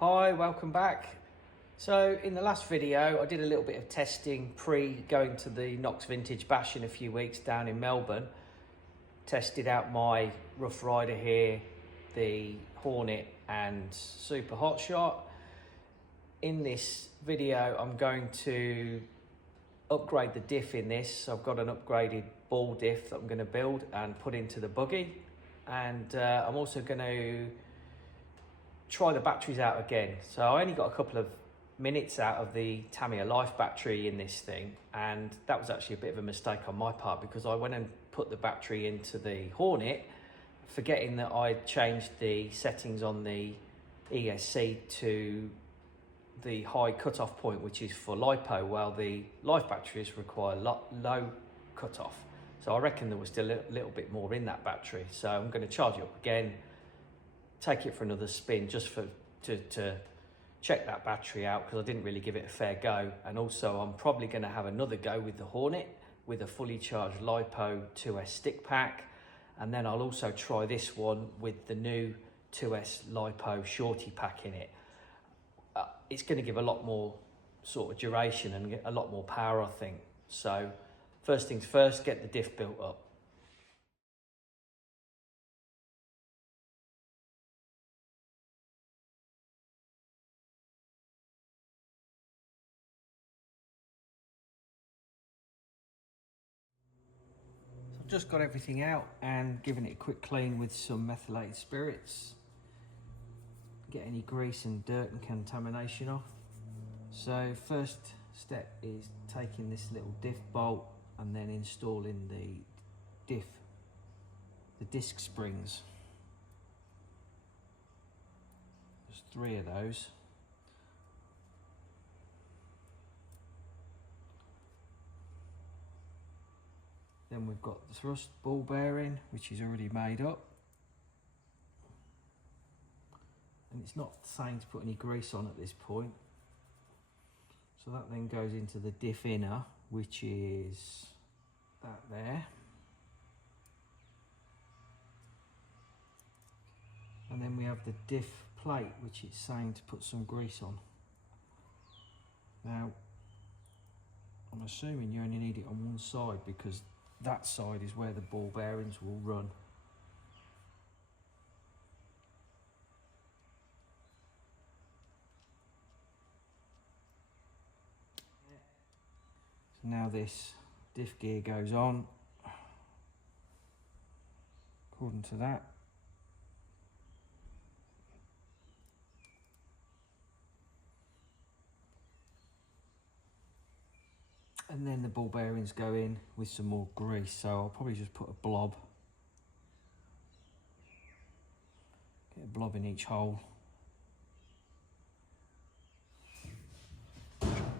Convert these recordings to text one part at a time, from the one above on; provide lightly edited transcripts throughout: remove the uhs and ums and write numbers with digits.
Hi, welcome back. So in the last video I did a little bit of testing pre going to the Knox Vintage Bash in a few weeks down in Melbourne. Tested out my Rough Rider here, the Hornet and Super Hot Shot. In this video I'm going to upgrade the diff in this. I've got an upgraded ball diff that I'm going to build and put into the buggy, and I'm also going to try the batteries out again. So I only got a couple of minutes out of the Tamiya Life battery in this thing, and that was actually a bit of a mistake on my part because I went and put the battery into the Hornet forgetting that I'd changed the settings on the ESC to the high cutoff point, which is for Lipo, while the Life batteries require low cutoff. So I reckon there was still a little bit more in that battery. So I'm going to charge it up again, take it for another spin just to check that battery out, because I didn't really give it a fair go. And also I'm probably going to have another go with the Hornet with a fully charged Lipo 2S stick pack, and then I'll also try this one with the new 2S Lipo shorty pack in it. It's going to give a lot more sort of duration and a lot more power, I think. So first things first, get the diff built up. So I've just got everything out and given it a quick clean with some methylated spirits. Get any grease and dirt and contamination off. So first step is taking this little diff bolt and then installing the disc springs. There's 3 of those. Then we've got the thrust ball bearing, which is already made up. And it's not saying to put any grease on at this point. So that then goes into the diff inner, which is that there. And then we have the diff plate, which is saying to put some grease on. Now, I'm assuming you only need it on one side because that side is where the ball bearings will run. So now this diff gear goes on according to that. And then the ball bearings go in with some more grease, so I'll probably just put a blob. Get a blob in each hole.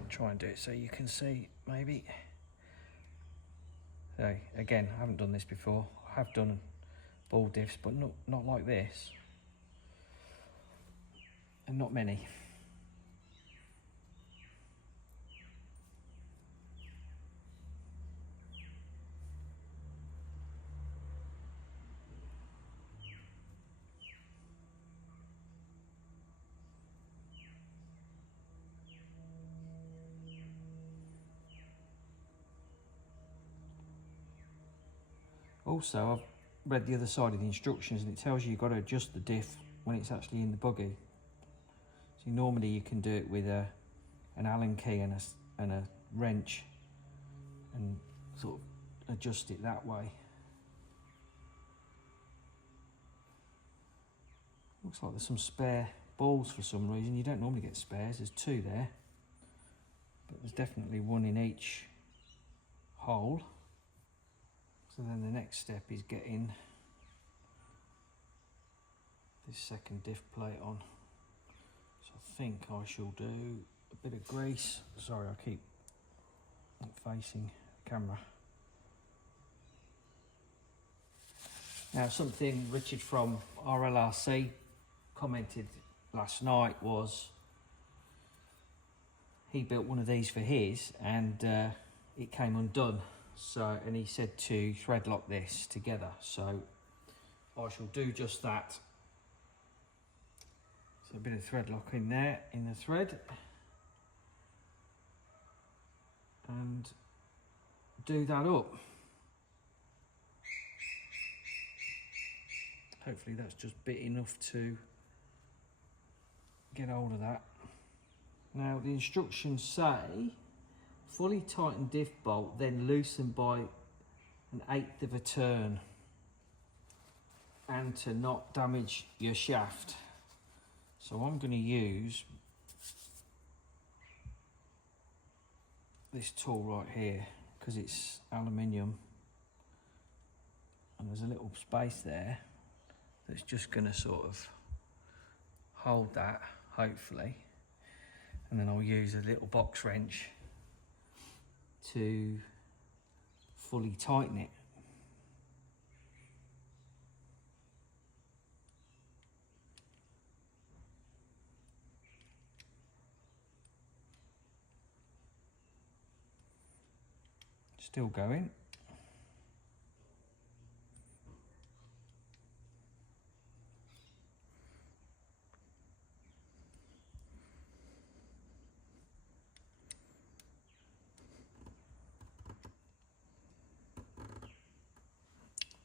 Try and do it so you can see, maybe. So again, I haven't done this before. I have done ball diffs, but not like this. And not many. Also, I've read the other side of the instructions and it tells you you've got to adjust the diff when it's actually in the buggy. So normally you can do it with an Allen key and a wrench and sort of adjust it that way. Looks like there's some spare balls for some reason. You don't normally get spares, there's 2 there. But there's definitely 1 in each hole. So then the next step is getting this second diff plate on. So I think I shall do a bit of grease. Sorry, I keep facing the camera. Now, something Richard from RLRC commented last night was he built one of these for his and it came undone. So, and he said to thread lock this together. So I shall do just that. So a bit of thread lock in there, in the thread. And do that up. Hopefully that's just bit enough to get hold of that. Now the instructions say fully tighten diff bolt, then loosen by 1/8 of a turn, and to not damage your shaft. So I'm going to use this tool right here because it's aluminium and there's a little space there that's just going to sort of hold that, hopefully, and then I'll use a little box wrench to fully tighten it. Still going.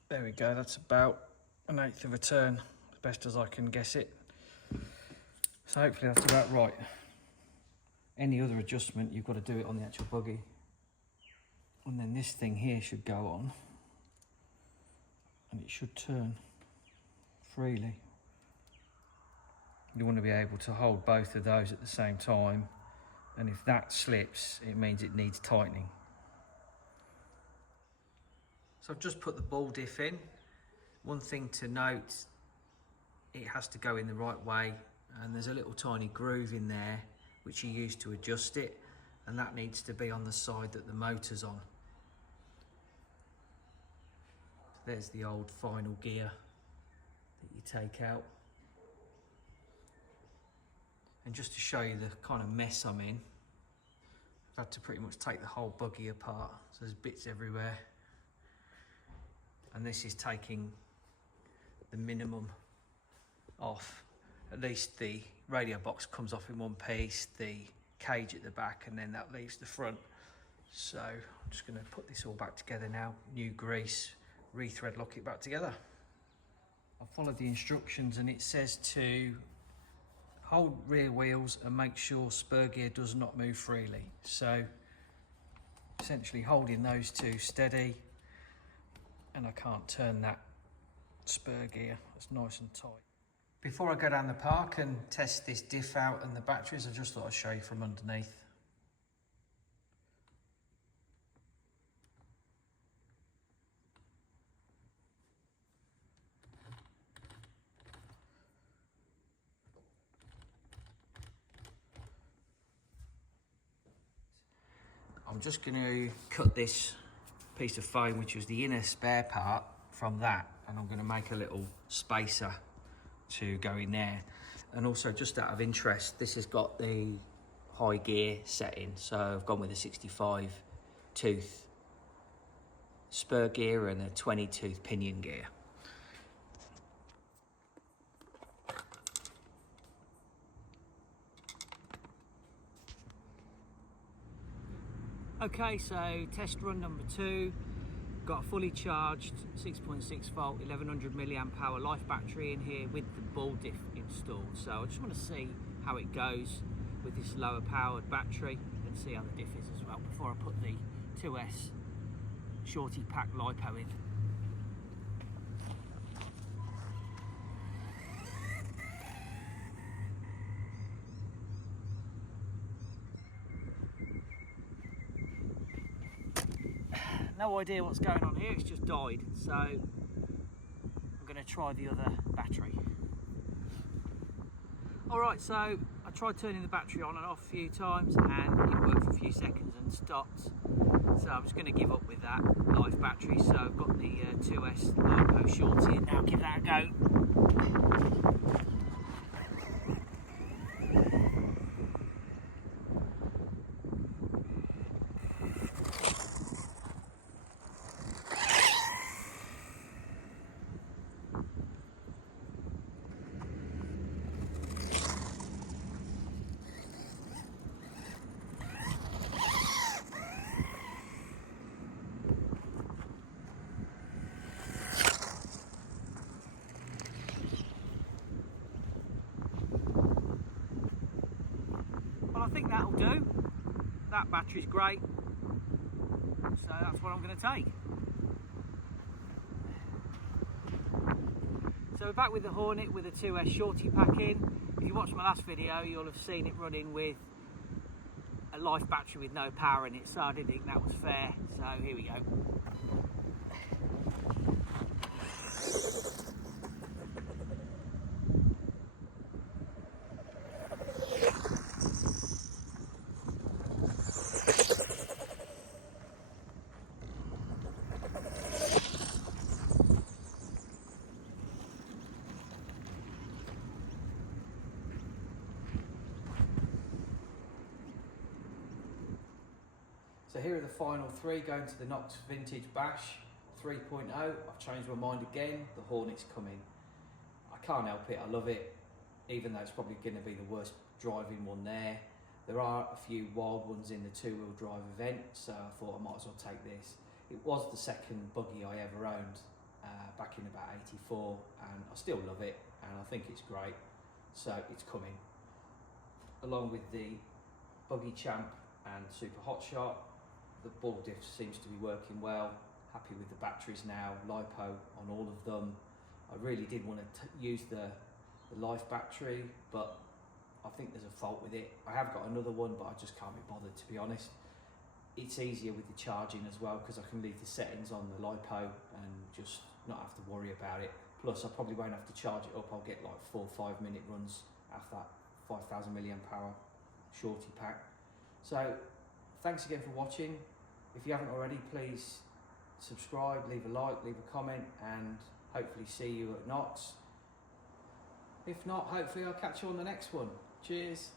There we go, that's about 1/8 of a turn, as best as I can guess it. So hopefully that's about right. Any other adjustment, you've got to do it on the actual buggy. And then this thing here should go on and it should turn freely. You want to be able to hold both of those at the same time, and if that slips, it means it needs tightening. So I've just put the ball diff in. One thing to note, it has to go in the right way, and there's a little tiny groove in there which you use to adjust it, and that needs to be on the side that the motor's on. There's the old final gear that you take out. And just to show you the kind of mess I'm in, I've had to pretty much take the whole buggy apart, so there's bits everywhere. And this is taking the minimum off. At least the radio box comes off in one piece, the cage at the back, and then that leaves the front. So I'm just going to put this all back together now, new grease, re-thread lock it back together. I followed the instructions and it says to hold rear wheels and make sure spur gear does not move freely. So essentially holding those two steady, and I can't turn that spur gear, it's nice and tight. Before I go down the park and test this diff out and the batteries, I just thought I'd show you from underneath. I'm just going to cut this piece of foam, which was the inner spare part, from that, and I'm going to make a little spacer to go in there. And also, just out of interest, this has got the high gear setting, so I've gone with a 65 tooth spur gear and a 20 tooth pinion gear. Okay, so test run number 2. Got a fully charged 6.6 volt 1100 milliamp hour life battery in here with the ball diff installed. So I just want to see how it goes with this lower powered battery and see how the diff is as well before I put the 2S shorty pack Lipo in. No idea what's going on here, it's just died, so I'm going to try the other battery. Alright, so I tried turning the battery on and off a few times and it worked for a few seconds and stopped. So I'm just going to give up with that live battery. So I've got the 2S Lipo shorty in now, give that a go. think that'll do. That battery's great, so that's what I'm going to take. So we're back with the Hornet with a 2S shorty pack in. If you watched my last video, you'll have seen it running with a life battery with no power in it, so I didn't think that was fair, so here we go. So here are the final three going to the Knox Vintage Bash 3.0. I've changed my mind again, the Hornet's coming. I can't help it, I love it, even though it's probably going to be the worst driving one there. There are a few wild ones in the two-wheel drive event, so I thought I might as well take this. It was the second buggy I ever owned back in about '84, and I still love it, and I think it's great, so it's coming. Along with the Buggy Champ and Super Hot Shot. The ball diff seems to be working well. Happy with the batteries now, Lipo on all of them. I really did want to use the life battery, but I think there's a fault with it. I have got another one, but I just can't be bothered, to be honest. It's easier with the charging as well, because I can leave the settings on the Lipo and just not have to worry about it. Plus I probably won't have to charge it up. I'll get like 4 or 5 minute runs after that 5,000 milliamp hour shorty pack. So thanks again for watching. If you haven't already, please subscribe, leave a like, leave a comment, and hopefully see you at Knox. If not, hopefully I'll catch you on the next one. Cheers.